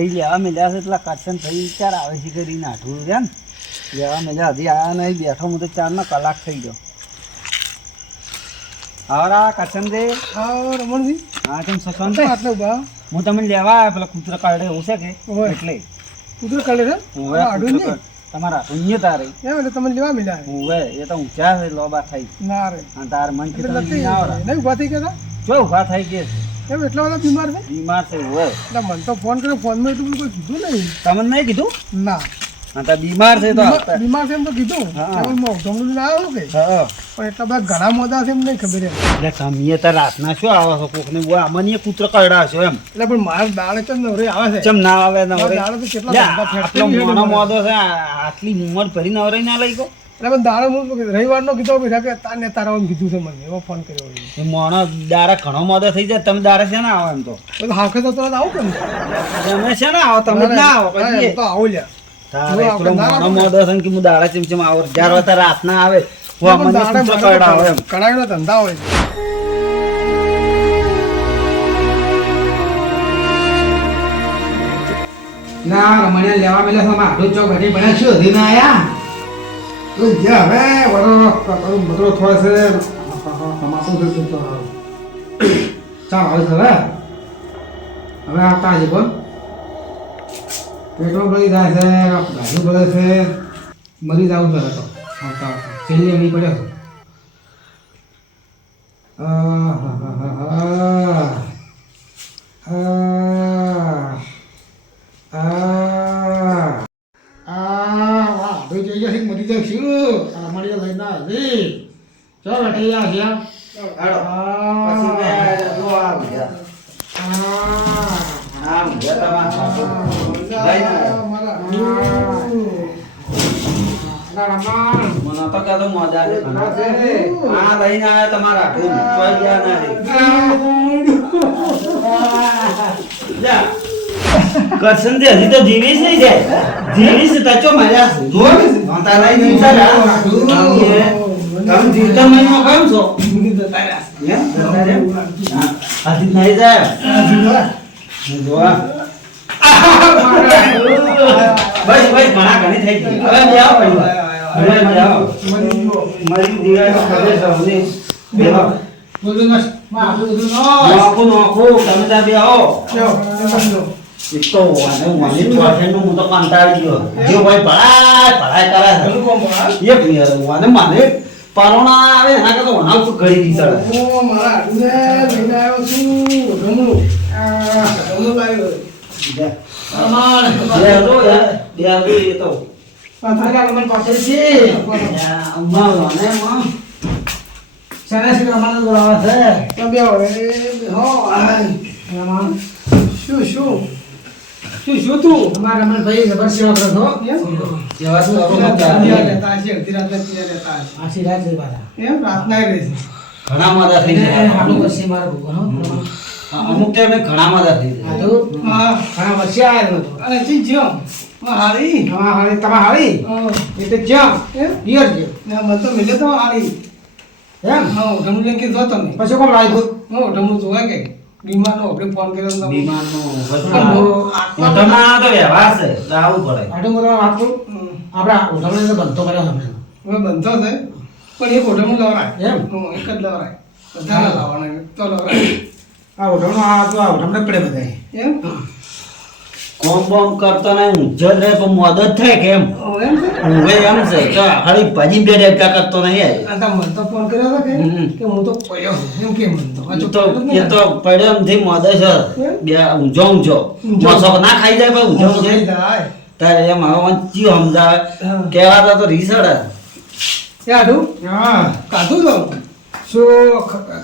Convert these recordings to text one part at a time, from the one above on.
થઈ લેવા મેલ્યા છે એટલે કરશન થઈ વિચાર આવે છે કરી નાઠું છે ને લેવા મેલ્યા હજી આવ્યા નહીં બેઠો હું તો 4નો કલાક થઈ ગયો આવરા કરશન દે રમણજી હા કેમ સસન આટલો બા હું તમને લેવા આવ્યા પેલા કૂતરા કાઢે એવું છે કે એટલે કુતરો કાઢે છે આડું નહીં તમારા પુણ્ય તારે એટલે તમે લેવા મળ્યા હોવે એ તો ઊંચા છે લોબા થઈ ના રે અને તાર મન કે તમે ના આવરા નહીં ઉભા થઈ ગયા જો ઊભા થઈ ગયા છે એમ એટલા બધા બીમાર છે બીમાર છે હોવે એટલે મને તો ફોન કર્યો ફોનમાં એટલું બધું કોઈ કીધું નહીં તમને નહીં કીધું ના હા તો બીમાર છે તો બીમાર છે એમ તો કીધું જમણું ના આવ્યો કે હા પણ એટલા બધા ઘણા મોદા છે એમ નહીં ખબર એમ એટલે તમે તો રાતના શું આવો છો કોકને આમાં કૂતરો કરડા છો એમ એટલે પણ મારા દાડે તો નવરે આવે છે ચમ ના આવે નવરે દાડે તો કેટલા આટલો મોનો મોદો છે આટલી ઉંમર ભરી નવરે ના લઈ ગયો એટલે પણ દાડે હું રવિવારનો કીધો બેઠા કે તાને તારા કીધું છે મને એવો ફોન કર્યો એ મોણો દાડા ઘણો મોદો થઈ જાય તમે દાડે છે ને આવો એમ તો હાકે તો તરત આવું કેમ તમે છે ને આવો તમે ના આવો પછી તો આવું લ્યા તારે એકલો મોણો મોદો છે ને કે હું દાડા ચમચમ આવો જ્યારે વખતે રાતના આવે હું મને કૂતરો કરડાવે એમ કડાઈનો ધંધા હોય ના રમણીયા લેવા મેલે તો આટલો ચોક ઘટી બન્યા શું હજી ના આયા તો જે હવે બતરો થોડે છે તમાશું છે તો ચાલ હવે હવે હવે આવતા છે કોણ પેટ્રોલ ભરી જાય છે ગાડી ભરે છે મરી જવું છે તો આવતા છેલ્લી નહીં પડ્યો છે મરી જાય શું અમારી લઈને આવી ચાલ બેઠી જા ગયા મને તો કહેતો મોજા છે હા લઈને આવ્યા તમારા ઢૂમ ચોઈ ગયા ના કરશન દે હજી તો જીવીશ નહીં જાય જીવીશ તચો મજા છે જો નોતા લઈ જીવતા તમે જીવતા મહિનો કેમ છો હજી નહીં જાય જોવા બસ ઘણા ઘણી થઈ ગઈ હવે બે આવો હવે બે આવો મારી દિવાળી ખબર છે બે આવો નોખું તમે ત્યાં બે આવો એક તો મને ટ્યુશનનું હું તો કંટાળી ગયો જે ભાઈ પઢાય કરે છે એક મને મને પરોણા આવે એના કરતા વણાવ તો ઘડી દી ચડે મારા આડુને લઈને આવ્યો છું જમણું લાવ્યો શું તું અમારા રમણભાઈ જબર સેવા કરો છો જેવા શું આશીર્વાદ છે બાલા એમ રાતના રહે છે ઘણા માદા થઈ ગયા આપણું વર્ષે મારો ભૂગો અમુક ટાઈમે ઘણા માદા થઈ ગયા હા ઘણા વર્ષે આવ્યો હતો અને જી જ્યો હારી હા હારી તમા હારી એટલે જ્યાં એમ પિયર છે ના મત તો મિલે તો હારી એમ હા ઢમુ લઈને જો તમે પછી કોણ લાગ્યું હા ઢમુ જોવા કે બીમારનો આપણે ફોન કર્યો બીમારનો ઓઢમણા તો વ્યવહાર છે આવું પડે આટલું બધું વાત કરું આપણા ઓઢમણે તો બંધો કર્યો તમને હવે બંધો છે પણ એક ઓઢમણું લવરાય એમ એક જ લવરાય બધા લાવવાના તો લવરાય આ ઓઢમણો આ તો આ ઓઢમણે પડે બધા એમ કોમ બોમ કરતો નહીં ઊંઝો રહે પણ મદદ થાય કેમ એમ છે ઊંઘે એમ છે તો ખાલી ભાજી બે ડેકા કરતો નહીં આ તો મને તો ફોન કર્યો હતો કે હું તો પડ્યો એમ કેમ તો એ તો પડ્યો એમથી મદદ છે બે ઊંઝો મસો ના ખાઈ જાય પણ ઊંઝો જાય તારે એમ હવે ચીયો સમજાવે કહેવાતા તો રીસડ યાડું હા કાઢું તો શું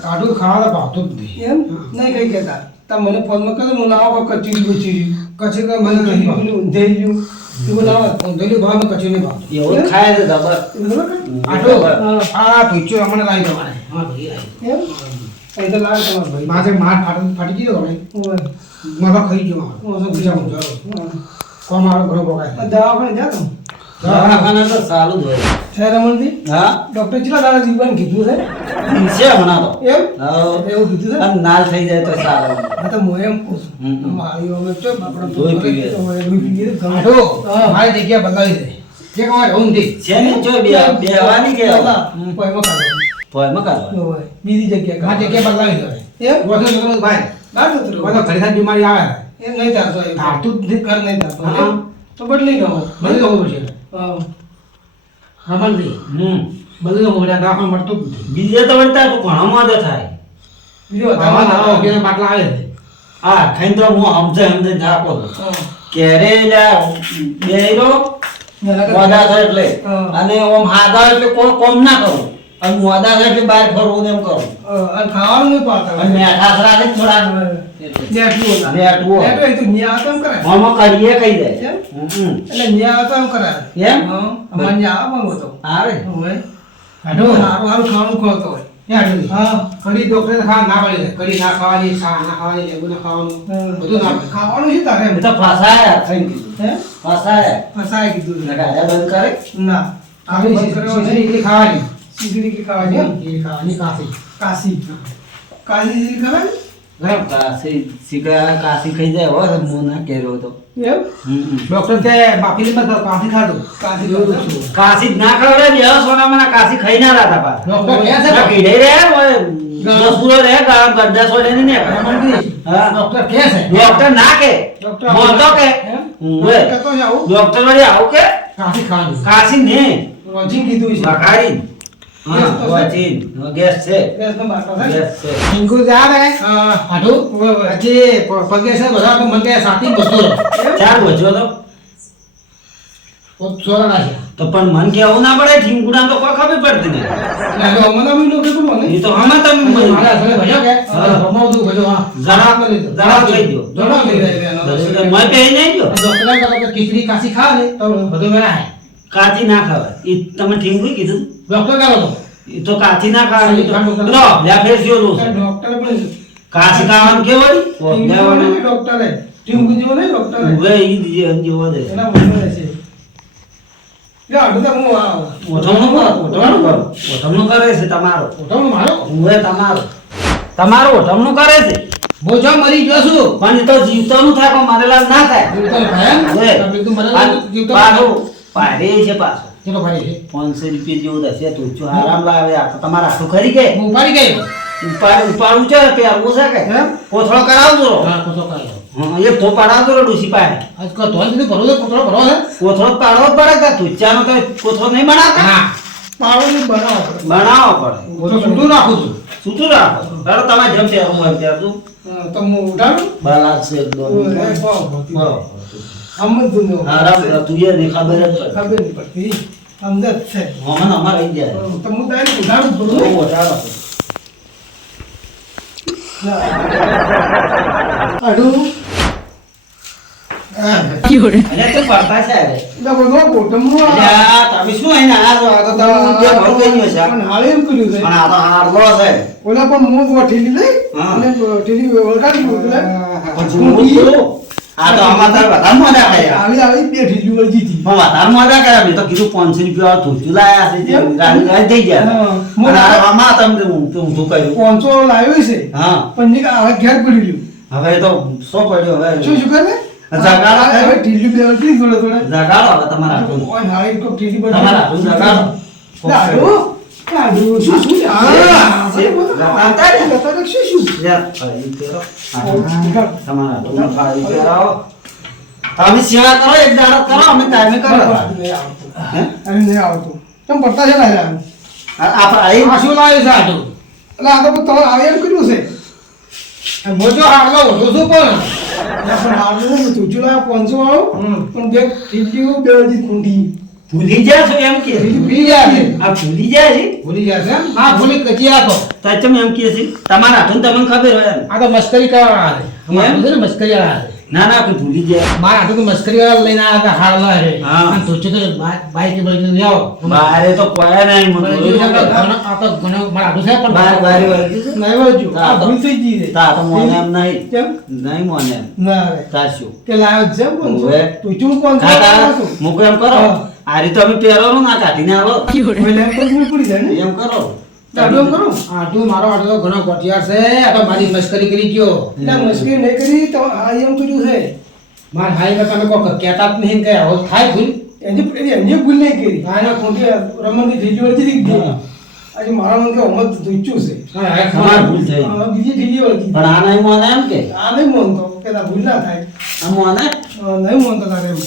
કાઢું ખાવા ભાવતું જ નહીં એમ નહીં કઈ કહેતા તમે મને ફોનમાં કહો હું લાવો કચીરી બચીરી કચ્છી તો મને નહીં ભાવતું ઊંધેલું એવું લાવો ઊંધેલું ભાવ મેં કચ્છી નહીં ભાવતું એવું ખાય છે જબર આટલું આ ભૂચો અમને લાવી દેવાને હા ભાઈ એમ અહીં તો લાવે તમારો ભાઈ માથે માર ફાટી ગયો હવે માથા ખાઈ ગયો મારો ઓછો બીજા ઊંઝો કોમ મારો ઘણો ભોગાય દવાખાને જા તમે દવાખાના તો ચાલુ જ હોય. છે રમણજી હા ડોક્ટર કેટલા દાડા જીવવાનું કીધું છે છે હમણાં તો. એમ હા. એવું કીધું છે અને નાલ થઈ જાય તો સારું. હા તો હું એમ કહું છું હમ. મારી હવે ચો આપણે લોહી પીવે. લોહી પીવે તો ગમે. આટો મારી જગ્યા બદલાવી દે જે કમાય રહું નથી છે ને જો બેહવાની કે દાદા, પોયમાં કાઢો. ભોયમાં કાઢવા. હોય. બીજી જગ્યાએ આ કાઢો. જગ્યા બદલાવી દે એમ વધુ નકરું ભાઈ ના થતું વધુ ઘણી બીમારી આવે એમ નહીં થતો એમ. થાતું જ નથી. ઘર નહીં થતો હા. તો બદલી ગયો બધું જવું પડશે હા. રમણજી હમ. બધું જવું પડે રાખવા મળતું જ નથી બીજે તો વળતા તું ઘણો મોદો થાય. બીજો આવા નાવા વગેરે બાટલા આવે છે હા ખાઈને તો હું સમજે થાકો છું. હા. ક્યારે બેરો એના કરતા- મોદા થાય એટલે હા. અને ઓમ હાદા એટલે કોઈ કોમ ના કરું અને મોદા થાય એટલે બહાર ફરવું ને એમ કરું અને ખાવાનું નહીં પાડતા અને મેઠા રાખે થોડા નેટવું હતા. નેટવું. નેટવું એ તો ન્યા તો એમ કરે આમાં કરીએ કઈ જાય. એમ? હમ. એટલે ન્યા તો એમ કરે એમ? હા. અમારે ન્યા આવવાનું હતો આવે હોય. આટો સારું સારું ખાવાનું ખવતો હોય એ આટલું હા કઢી ડોક્ટર ખા ના પાડી દે કઢી ના ખાવાની શા ના ખાવાની લેબુ ના ખાવાનું બધું ના પાડે. ખાવાનું શું તારે એમ એ તો ફસાયા ખાઈને કીધું. હે ફસાયા ફસાય કીધું એટલે ગાડા બંધ કરે ના ખાલી બંધ કર્યો શીશડી નહીં. એટલી ખાવાની શીશડી કે ખાવાની એમ? એ ખાવાની કાફી કાશી કાશી શીશડી ખવાય બરાબર કાશી ખાઈ જાય હો હું ના કેરો તો એમ ડોક્ટર તે બાપીને બધા કાફી ખાધું કાશી એવું ખાધું. છું. કાશી જ ના ખવડે બે સોના મને કાશી ખાઈ ના રાતા પા ડોક્ટર કહે છે ના કીધે રે ઓય દસ પૂરો રે ગામ ગड्ढा સોડે ને રમણજી, હા. ડોક્ટર કહે છે ડોક્ટર ના કે ડોક્ટર મોતો કે એમ? ઓય. કહેતો છે આવું? ડોક્ટર વળી આવું કે કાફી ખાવાની કાશી ને રોજી કીધું છે બખાડી ગેસ તો છે? વાચીન ગેસ છે ગેસનો બાટલો છે? ગેસ છે હિંગુ જા રે હા. હાડું ઓય, ઓય. હજી પગે છે બધા તો મને કે સાથી બસો ચાર વજો તો સોરા છે તો પણ મન કેવું ના પડે ઠીંગુડા તો કોઈ ખબર પડતી નહીં એટલે અમને બી લોકો બોલો ને એ તો હમણાં તમે મારા ઘરે ભજો કે હા. રમાવતું ભજો હા જરા જરા થઈ ગયો જરા થઈ જાય એનો. મેં પહેરી નહીં ગયો ડોક્ટર કહે કે ખીચડી કાશી ખા ને તો બધું મેળા હે કાચી ના ખાવાય એ તમે ઠીંગું કીધું ડોક્ટર કહે તો એ તો કાચી ના ખાવાની તો લો લ્યા ફેર સિયો લો ડોક્ટર પણ કાચી ખાવાનું કેવડી ટીંગુ જેવો નહીં ડોક્ટરે. ટીંગુ જેવો નહીં ડોક્ટરે. ઉવે ઈ જેવો દે એના બંને છે. લે, આટલું તો હું આ- ઓઠમણું કરો ઓઠમણું કરો ઓઠમણું કરે છે તમારો ઓટોનો મારો ઉવે તમારો તમારો ઓઠમણું કરે છે બોજો મરી ગયો છું પણ એ તો જીવતોનું થાય પણ મારેલા ના થાય જીવતો ભાઈ હવે તમે તું મને આ જીવતો પાછો પાડે છે પાછો ચલો ભાઈ છે 500 રૂપિયા જેવું થશે તો જો આરામ લાવે આ તો તમારા હાથું ખરી કે હું ઉપાડી ગયો ઉપાડું છે પહેરવું છે કે હે? કોથળો કરાવજો હા કોતો કાઢો હા એક તો પાડાવજો રો ડોસી પાસે આજ કો તો દીધું ભરો છે કોતરો ભરો છે કોથળો પાડવો જ પડે કે તુચ્ચાનો તો કોથળો નહીં બનાવતા હા પાવડું બનાવો આપણે. બનાવવો પડે હું તો છૂટું રાખું છું સૂતું રાખો તારો તમારે જેમ છે હું એમ ત્યાં તું હા, તો હું ઉઠાડું? બાલાદ છે એકદમ ઓય, પાવ ભાતી. બરાબર. સમજતું નહીં. આરામ તું એ ને ખબર જ પડે ખબર નહીં પડતી. સમજ જ છે. હમણાં અમારે રહી જાય તો હું તારે ઉઠાડું જ તો પડું. ઓછાડો. આડું. અલ્યા તું પડતા છે અરે. એટલે બધું ગોઠમણું આ- અલ્યા તમે શું અહીં આ જો આ તો તમે જે ભરું થઈ ગયું છે પણ હાલે એમ કર્યું છે. પણ આ તો હારલો છે ઓલા પણ હું ઠેલી લઈ હા. અને ઠેલી વળગાડી દીધું પેલા. પણ જૂનું થોડું. આ તો આમાં તારે વધારે મોઢા કર્યા. આવી આવી બે ઠેલી વળગી હતી. પણ વધારે મોઢા કર્યા. મેં તો કીધું 500 રૂપિયા ધોતું લાયા છે જે એમ? ગાડી ગાડી થઈ ગયા હા. અને આમાં તમે ઊંધું કર્યું 500 લાવ્યો છે હા પણ જે હવે ઘેર પડી રહ્યું. હવે તો શું પડ્યું હવે શું શું કરે જગાડો. હવે ઠેલી બે વળગી થોડે થોડે જગાડો હવે તમારા હાથું. ઓય હાલે તો ઠેલી પર તમારા હાથું જગાડો. લાડુ શું શું હા. જગાડતા ને. બતાડો શું શું યાર, ફરી ફેરો. હા. તમારા હાથું ફરી ફેરાવો. તમે સેવા કરો એક દાડો કરો અમે ટાઈમે કરો હે? અરે નહીં આવતું તમે પડતા છે ને યાર આ શું લાવે છે આટલું એટલે આ તો તમે આવે એમ કર્યું છે મોજો હાડલો વધુ શું પણ પણ હારું ને તું ચૂલા 500 વાળો પણ બે ઠીકીઓ બે વળગી ખૂંટી ભૂલી ગયા છો એમ કે ભૂલી ગયા છે આ ભૂલી જાય છે ભૂલી ગયા છે એમ? હા ભૂલી કચી રાખો તો ચમ એમ કે છે તમારા હાથું તમને ખબર હોય એમ. આ તો મસ્કરી કરવા આવે એમ? અમારું છે ને મસ્કરી વાળા આવે ના ના કોઈ ભૂલી જાય મારા હાથે તો મસ્કરી વાળા લઈને આવ્યા હતા હાડલા છે હા. અને તું તો બાઈક બળી આવો બારે તો કોઈ નહીં મને આ તો ઘણો મારા હાથું છે પણ બાર બારે વળગી છે. નહીં વળગ્યું હા, આ તો- ભૂલ થઈ ગઈ છે તા તો મોને એમ નહીં કેમ નહીં મોને એમ ના રે તા શું કે લાવ્યો છે 500 હવે? તું ચૂ 500 કાકા લાવ્યો છું. મૂકો એમ કરો હા. આરી તો અમે પહેરવાનું ના કાઢીને આવો એટલે એમ તો પડી જાય ને એમ કરો દાડો એમ કરો આટલું મારો આટલો ઘણો ગોટિયાર છે આ તો મારી મસ્કરી કરી ગયો એટલે મુશ્કેલ નહીં કરી તો આ એમ કર્યું છે માર હાઈ તમે કોઈ કહેતા જ નહીં કે હવે થાય ભૂલ એની ભૂલ નહીં કરી આને ખોટી રમણની ઢીલી વળતી હતી આજે મારા મન કે અમત જોઈચ્યું છે તમાર ભૂલ થઈ બીજી ઢીલી વળતી પણ આ નહીં મોને એમ કે આ નહીં મોનતો કે ના ભૂલ ના થાય આ મોને નહીં મોનતો તારે એમ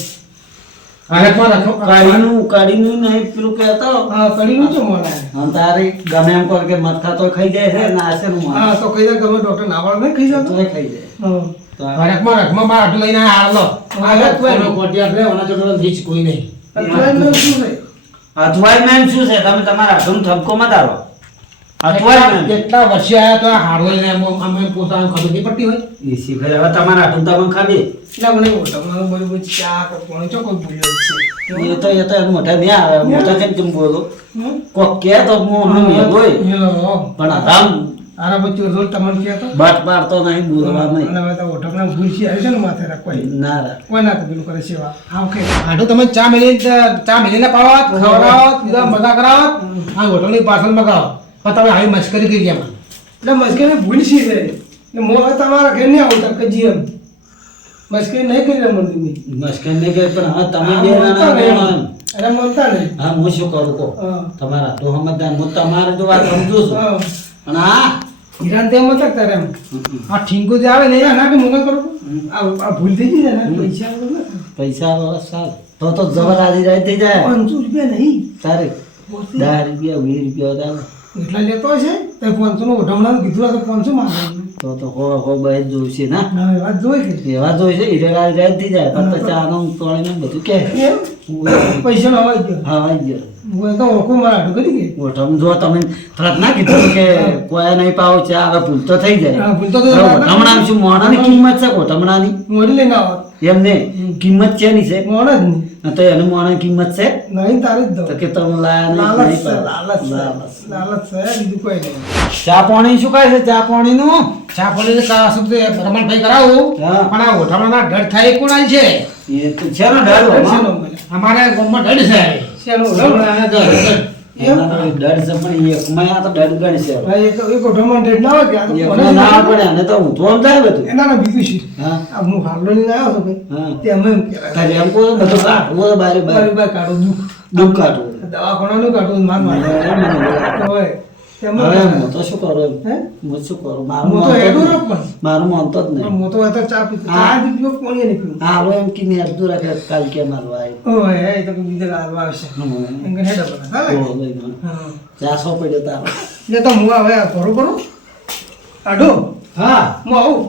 કાઢીનું નહીં પેલું કહેતો હા કડીનું છે મોને અને તારે ગમે એમ કર કે મત ખાતો ખાઈ જાય છે ના છે નું હા તો કઈ દે ગમે ડોક્ટર ના પાડે નહીં ખાઈ જતો તો ખાઈ જાય હા તો રકમાં માર આટલું લઈને આલો આગળ કોનો ગોટિયાર છે ઓના જોડે રીચ કોઈ નહીં અત્યારે શું છે અથવાય મેન શું છે તમે તમારા હાથમાં ઠપકો મત આવો અથવાય મેન કેટલા વર્ષે આયા તો આ હાડો લઈને અમે પોતાનું ખબર નહીં પડતી હોય એ શીખે હવે તમારા હાથમાં તમે ખાવી એટલે મને મોટા બરોબર ચા કોણ ચોકો ભૂલ્યો છે એ તો એનું મોટા નહીં આવે મોટા કેમ કેમ બોલો કોક કે તો હું હમણાં મેં પણ આરામ આના બચ્ચો રોલ તમને કહેતો બાટ પાડતો નહીં બોલવા નહીં અને હવે તો ઓઢકના ભૂલથી આવી છે ને માથે રાખવાય ના રા કોઈ ના તો પેલું કરે સેવા હા ઓકે આટલું તમે ચા મેલીને પાવો ખવડાવો બીજા મજા કરાવો આ હોટલની પાર્સલ મગાવો પણ તમે આવી મસ્કરી કરી ગયા એટલે મસ્કરી ભૂલ છે એટલે મો તમારા ઘર નહીં આવતા કે જીએમ મસ્કરી નહીં કરી રમણ મસ્કર ને કે પણ હવે તમે બે જણા બોલો એમ. અરે મનતા નહીં હા હું શું કરું કહો હા તમારા તો સમજદાર હું તમારે જો વાત સમજુ છું હા પણ આ હીરાન તેમ મતક તારે એમ આ ઠીંકુ જે આવે ને એ ના કે મોગલ કરો આ ભૂલ થઈ ગઈ છે ને પૈસા વગર ના થાય. પૈસા વાળા સારું તો જબર આજી રાત થઈ જાય 500 રૂપિયા નહીં તારે 10 રૂપિયા 20 રૂપિયા વધારે એટલા લેતો હશે તો 500 નો ઓઢમણા કીધું આ તો 500 માંગે તો હો બહાર જોઈશે ના ના એ વાત જોઈ કે એવા જોઈશે હીરે રાત થઈ જાય પણ તો ચા નો તોડીને બધું કે એમ પૈસા નો અવાજ ગયો હા આવી ગયો હું તો ઓળખું મારા આટલું કરી ગઈ ઓઠમ જો તમે તરત ના કીધું કે કોઈ નહીં પાવ ચા હવે ભૂલ તો થઈ જાય હા, ભૂલ તો થઈ જાય. ઓઠમણાની શું મોણાની કિંમત છે ઓઠમણાની મોડી લઈને આવો એમ ને કિંમત છે ની છે મોડ જ નહીં તો એનું મોણાની કિંમત છે નહીં તારી જ દો તો કે તમે લાયા લાલચ નહીં છે નહીં લાલચ છે લાલચ. લાલચ છે બીજું કોઈ નહીં ચા પાણી શું કહે છે ચા પાણી નું ચા પાણી રમણભાઈ કરાવું હા. પણ આ ઓઠાણાના ડર થાય કોણ આલ છે એ તો છે ને ડર શેનો હો. મળે? અમારે ગામમાં ડર છે શેનો ઓળખ? રમણાના ડર એમ? ડર છે પણ એકમાં આ તો ડર ગણ છે ભાઈ એક ઓઢમણ રેડ ના હોય કે આ તો એકમાં કોને ના પડે અને તો હું તો આમ થાય બધું એના ના બીજું છે હા આ હું હાલો લઈને આવ્યો છું હા. ભાઈ તે અમે એમ કહેવાય. તારે એમ કહો બધું કાઢવું બારે બારે બારી બાર કાઢું દુઃખ દુઃખ કાઢવું દવાખાનાનું કાઢું માર માર હોય તેમ જ હવે કહેવાય. હું તો શું કરું હે? હું શું કરું મારું હું તો માનતો જ હેડું નહીં. રહું પણ. મારું માનતો જ નહીં પણ હું તો એ તો ચા પીતો હા. ચા પીતો કોણીએ નહીં પીવું. હા હવે એમ કે મેં અડધું રાખે કાલ કે મારવા આવ્યો ઓય એ તો કોઈ બીજા લાવવા આવશે એમ કે હેડો બધા ચાલે ઓ, લઈ ગયો. હા ચાસો પડ્યો તારો એટલે તો હું હવે ભરું ભરું આડો હા હું આવું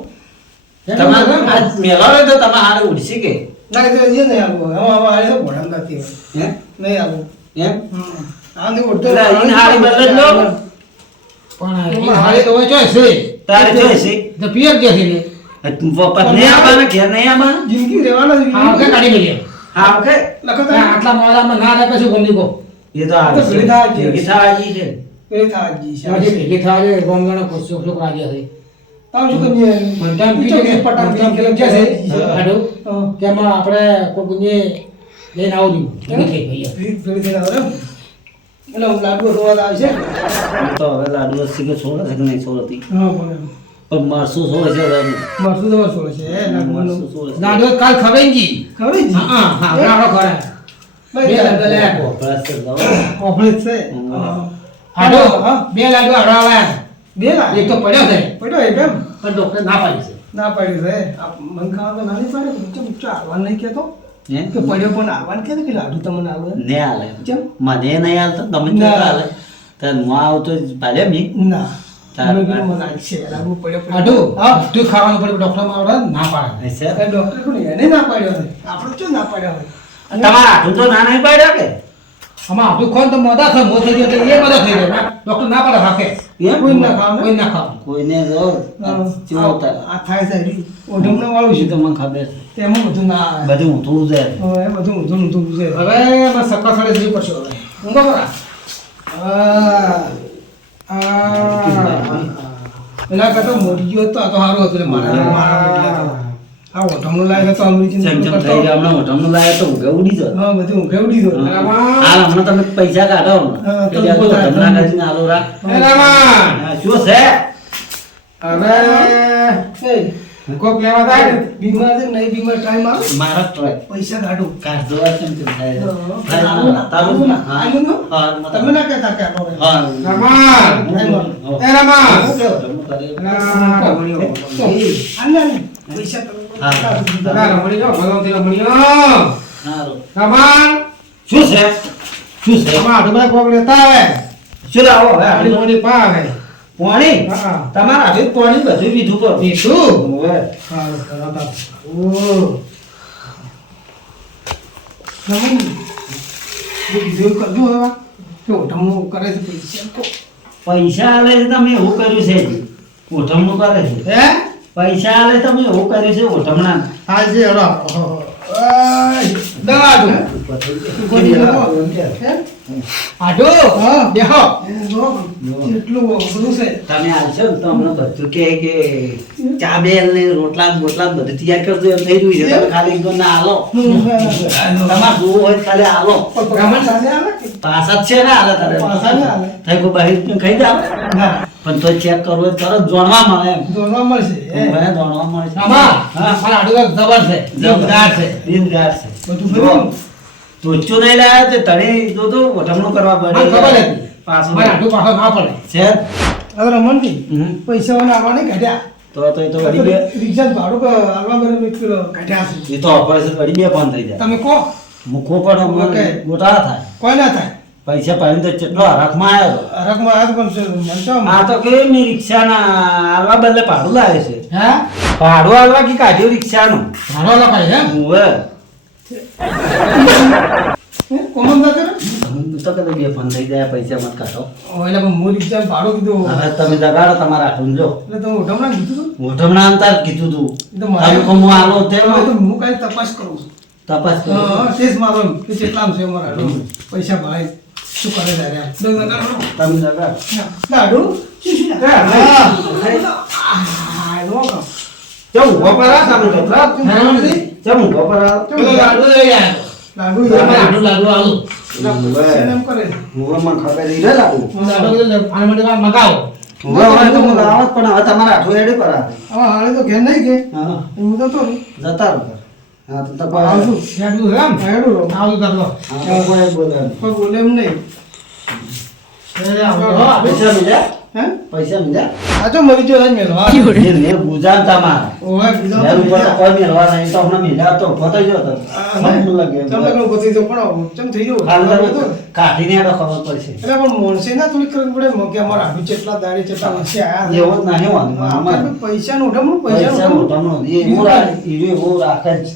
તમારે આજ મેળાવે તો તમે હારે ઉડશી કે ના કે એ નહીં આવું હવે હવે આલે તો ભોળામ નથી હે નહીં આવું એમ આ નહીં ઉડતો એટલે ઈને હારી બદલે જ લો. પણ એ હારે તો હોય ચોય છે તારે જોઈશે તો પિયર કે છે પત્ની આવવાના ઘેર નહીં આવવાના જિંદગી રહેવાના જ આ વખતે કાઢી મેલ્યો હા ઓકે લખો આટલા મોડામાં ના રહે પછી ગમી કો એ તો આ તો ભેગી થવા જ છે. ભેગી થવા જી છે પેલી થાજી છે આજે ભેગી થાય છે ગોમગણો ખુશી છોકરા આજે છે તાવ શું કરીએ મંટામ પીછો કે પટાક મંટામ કે કે છે હાડો હા. કે એમાં આપણે કોઈ ગુંજે લઈને આવું દીધું ભેગી થઈ ભાઈ પેલી થઈને આવે એટલે હું લાડુ રોવા આવે છે હું તો હવે લાડુ શીખે છોડે છે કે નહીં છોડતી હા પણ પણ મારસું છોડે છે હવે. મરસું તો વરસો છે લાડુનું મારસું છોડે છે. દાદો કાલ ખવાઈ ગઈ ખબર જ હા હા આપણો ખરા બે લાડુ લે વપરાશ છે દવા. કોફળે છે હાડો હા બે લાડુ હાડો આવ્યા બે લાખ એક તો પડ્યો છે પડ્યો એકદમ પણ ડોક્ટર ના પાડી છે ના પાડ્યું છે આ મન ખાવા તો ના નહીં પાડે ચમ ચાલવાનું નહીં કહેતો હે? કે પડ્યો પણ આવવાનું કહેતો કે લાડુ તમને આવે ને હાલે ચમ મને નહીં હાલતો તમે જ ના. નતા હાલે તો હું આવતો જ ભાલે મી ના ચાલ. મને કીધું મને આવશે લાડુ પડ્યો હાડો હા તું ખાવાનું પડ્યું ડોક્ટર માં આવડે ના પાડે હશે? આ ડોક્ટર કોણ એને ના પાડ્યો છે આપણે શું ના પાડ્યો હોય તમારા હાથું તો ના નહીં પાડ્યા કે આમાં આપણું ખોન તો મોદા થાય મો થઈ ગયો એટલે એ બધા થઈ ગયો ડોક્ટર ના પાડે રાખે એમ? કોઈ ના ખાવ કોઈ ના ખાવ કોઈને જો ચેવો થાય. આ થાય છે ઓઢમણું વાળું એ છે તો મને ખબર છે તેમાં બધું ના આવે બધું ઊંધું છે હવે બધું ઊંધું ઊંધું છે હવે એમાં સક્કા સાડે જવું પડશે હવે ઊંઘો ખરા એના કરતા મોરી ગયો તો આ તો સારું હતું લે મારા મારા આ ઓઢમણું લાગે તો અમરીજી ચમ ચમ થઈ ગયા હમણાં હોટલનું લાયા તો ઊંઘે ઉડી જાય. હા બધું ઊંઘે ઉડી ગયો રામા હાલ હમણાં તમે પૈસા કાઢો હા, તો પેલા તો બધા હોટલના કાઢીને આલો રાખ. એ રામા હા, શું છે હવે એ કોક લેવા થાય ને બીમાર છે નહીં બીમાર ટાઈમ આવે મારા ટ્રાય પૈસા કાઢો કાઢો આ કેમ કેમ થાય છે? થાય આલુ ના, ના, તારું આલુ ના. ના, હા. આલુ ના. હા, તમે ના કહેતા કે આનો રે. હા. રામા એ રામા હું કેવો તમને કરે? રમણીઓ આલે આલે. પૈસા તમે હા. રમણીઓ ભગવતી રમણીઓ સારું. રામા શું છે શું છે રામા આઠું કોક લેતા આવે શું લાવો હવે આઠું આટલું? મોટી પા આવે પાણી હા તમારા હાથે પાણી બધું પીધું પર પીધું ઓવે. સારું કરાતા કીધું કરજો હવે કે ઓઢમણું કરે છે પૈસા તો પૈસા આલે છે તમે એવું કર્યું છે જી. ઓઠમણું કરે છે હે પૈસા આલે તમે એવું કર્યું છે ઓઠમણા આજે હડો દવા દો આડો હા. બેહો એટલું બધું છે તમે આવશો ને તો હમણાં બધું કે ચા બેલ ને રોટલા ને બોટલા ને બધું તૈયાર કરજો એમ થઈ રહ્યું છે તમે ખાલી એક ના આલો તમારે જોવું હોય તો ખાલી આલો બ્રાહ્મણ સાથે આવે કે પાસા જ છે ને આલે તારે પાછા ને આવે થઈ કોઈ બહાર ખાઈ જાવ ના પણ તો ચેક કરવો હોય તો તરત જાણવા મળે એમ જોવા મળશે મને જાણવા મળે છે રામા હા. મારા આડું જબર છે જોરદાર છે દિલદાર છે બધું જો, ખરું? ટોચું નહીં લાયા તે તને જો તો ઓઠમણું કરવા પડે મને ખબર હતી પાછું મારા આડું પાછો ના પડે છે હવે રમણજી હમ. પૈસા વાળા આવવા નહીં કાઢ્યા તો એ તો વળી બે રિક્ષા ભાડું હાલવા બરાબર એક કિલો કાઢ્યા છે એ તો ઓપરેશન વળી બે બંધ થઈ જાય તમે કહો મૂકવો પણ ઓકે. મને ગોટાળા થાય કોઈ ના થાય પૈસા પાડીને તો કેટલો હરખમાં આવ્યો હતો. હરકમાં આ તો પણ છે, મનસો આ તો કે મેં રિક્ષાના આલવા બદલે ભાડું લાવે છે હે ભાડું આલવા કે કાઢ્યું રિક્ષાનું ભાડો લખાય હે ઉવે. કોમન ના કરે હું તો કદાચ બે બંધ થઈ જાય પૈસા મત કાઢો એટલે પણ હું રિક્ષા ભાડું કીધું હવે તમે જગાડો તમારા હાથું જો એટલે તમે ઓઢમણા કીધું હતું મોઢમણા અંતર કીધું તું તો મારે- તમે કહું હું આલો તેમ હવે તો હું કાંઈ તપાસ કરું છું તપાસ કરો હા ટેસ્ટ મારો એમ કે કેટલામ છે અમારા હાડું. પૈસા ભરાય શું કરે તારે આમ? દસ હજાર કરો. તમે જગાડો ના, હાડું? શું શું ના? હા, એ તો કામ. ચમ ઊભો પર આ તમે ઢોકળા. ચમ ઊભો પર આ. પેલો લાડુ લઈ આવ્યો લાડુ મારા આડું લાડુ આલું ઉવે. એમ કરે ઉવે મને ખબર ઈ રે લાગુ. લાડુ કીધું આને માટે વાર મગાવો ઉવે હવે તો હું લાવો જ પણ હવે તમારા હાથું હેડે પર આવે. હવે હાલે તો ઘેર નહીં કે હા હું તો તો જતા રહો પર. હા તો તપાસ. આવશું લાડુ રામ હેડું રહો. આવું કરલો હા, કોઈ બોલે નહીં. કોઈ બોલે એમ નહીં પૈસા મળ્યા? હે પૈસા મળ્યા? આ તો મરી ગયો છે મેલો. હા. એ મેં બુજાન તમારા. ઓવે, બીજા ઘેર ઉપર તો બીજા. કોઈ મેળવા નહીં તો હમણાં મેળા તો ઉભો થઈ ગયો તો. આ, મને લાગે એમ. તમને ઘણું ગતિ તો પણ ચમ થઈ ગયું ખાલી એટલે તમે કાઢીને હેડો ખબર પડશે. પણ મોણસે ના થોડી કરવી પડે કે અમારા હાડું ચેટલા દાડે ચેટલા વર્ષે આયા એવો જ નહીં વાંધો. આમાં પૈસા નું ઉઠામણું પૈસા પૈસા મોટામાં એ એવું એવું રાખે જ.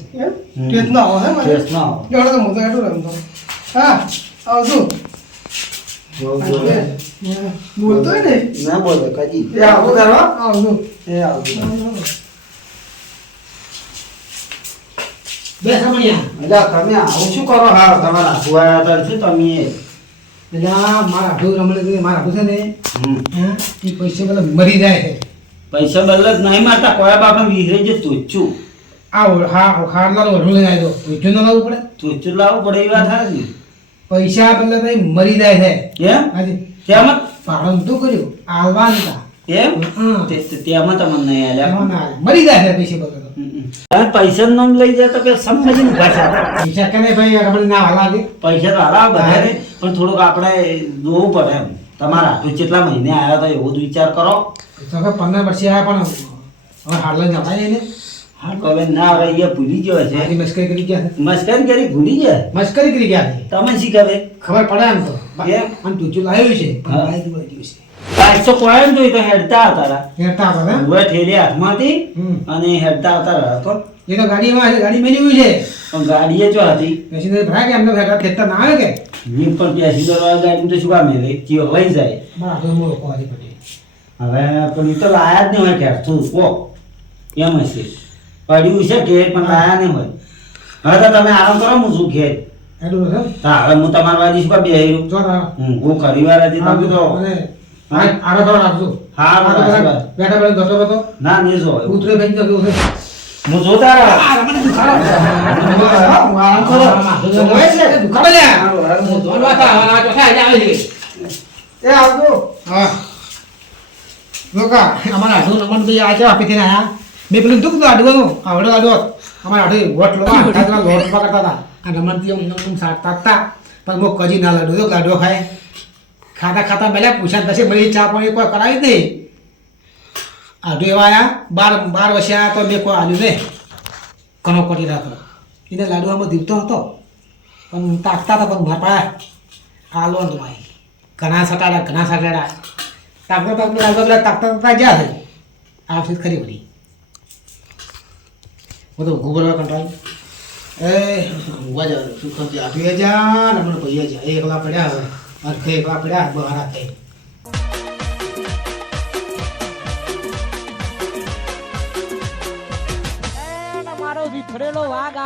ટેસ્ટ ના હોય હે ટેસ્ટ ના હોય. જોડે તો હું તો હેડું રમતો હા આવજો જો, જો. બોલતો ને ના બોલે કજી. એ આવું કરવા? આવજો એ આવું. બે સમણ્યા એટલે તમે આવું શું કરો હાવ તમારા હાથું આયા હતા શું તમે એટલે આ મારા આડું રમણે મારા આડું છે ને હમ. હે એ પૈસે બધા મરી જાય છે પૈસા બદલે જ નહીં મારતા કોઈ બાપા વિહરે જે તુચ્છું ખાડલાનું વઢું લઈને આવ્યો પૈસું ન લાવવું પડે તુચ્છું લાવવું પડે એ વાત હારી પૈસા બદલે તો એ મરી જાય છે ને એમ હાજી તેમ ભાડો નતું કર્યું આલવા નતા એમ હમ. તેમાં તમને નહીં આલ્યા એમાં ના આલે. મરી જાય છે પૈસે બદલે તો તમે પૈસા નામ લઈ જાય તો કે સમજીને ઉભા છે પૈસા કે નહીં ભાઈ આપણે ના હાલા દે પૈસા તો હારા બધા ને, પણ થોડુંક આપણે જોવું પડે એમ તમારા હાથું કેટલા મહિને આવ્યા તો એવો જ વિચાર કરો. તો કે 15 વર્ષે આયા પણ હવે હાડલા જવાય નહીં ને હા તો હવે ના હવે એ ભૂલી ગયો છે આની મસ્કરી કરી ગયા છે મસ્કરી કરી ભૂલી ગયા મસ્કરી કરી ગયા છે તમે શી ખબર ખબર પડે એમ તો એમ? આમ તું લાવ્યું છે પણ હા. બાઈક બાજુ છે બાઈક તો કોઈ એમ જોઈ તો હેડતા હતા હેરતા હતા ને ઉભા ઠેલી હાથમાંથી હમ. અને હેડતા હતા તો એ તો ગાડીમાં છે ગાડી મેલી છે પણ ગાડી એ ચો હતી પેસેન્જર ભરાય કે એમને ભેગા ખેતર ના આવે કે મેં પણ પેસેન્જર વાળી ગાડી તો શું કામ લે ચીઓ લઈ જાય બરાબર તો મોકો વાળી પડી હવે પણ ઈ તો લાયા જ નહીં હોય ઘેર તું કો એમ હશે પડ્યું છે ઘેર પણ લાયા નહીં હોય હવે તો તમે આરામ કરો હું શું ઘેર એટલું છે હા હવે હું તમારા બાજુ શું કામ બેહી જો ના હું ઘણી વાર હતી તમે તો અને આડો કરો રાખજો હા, આડો બરાબર. કરો. બેઠા બેઠા દોતો દોતો ના નહીં જો ઉતરે ભાઈ તો કેવું છે હું જોતા રહા આ રમણ દુખાડો આરામ કરો હોય છે દુખાડો લે જોડવા તા આવા ચોથા જ આવે છે એ આવજો હા લોકા અમારા આડો નંબર બી આ છે આપી થઈને આયા મેં પેલું દુખ આડવાનું આવડો આડો અમારા આડો વોટ લો આટલા લોટ કરતા હતા આ રમણ થી નમ સાટતા હતા પણ મો કજી ના લાડો તો લાડો ખાય ખાતા ખાતા પહેલા પૂછ્યા પછી બળી ચા પાણી કોઈ કરાવી નહીં આડો એવા આયા 12 વર્ષે તો મેં કોઈ આલ્યું નહીં કનો પડી રાખો એને લાડવામાં દીવતો હતો પણ તાકતા હતા પણ ભરપા હાલો તો ભાઈ ઘણા સટાડા તાકતા જ્યાં થઈ આવશે ખરી બધી બધું ઘૂબરવા કંટાળી એ ઊંઘવા જાવ શું ખબર આપી જા ને મને પૈયા જા એકલા પડ્યા હવે અર્થે એકલા પડ્યા બહાર થઈ મારો વિફરેલો વાઘ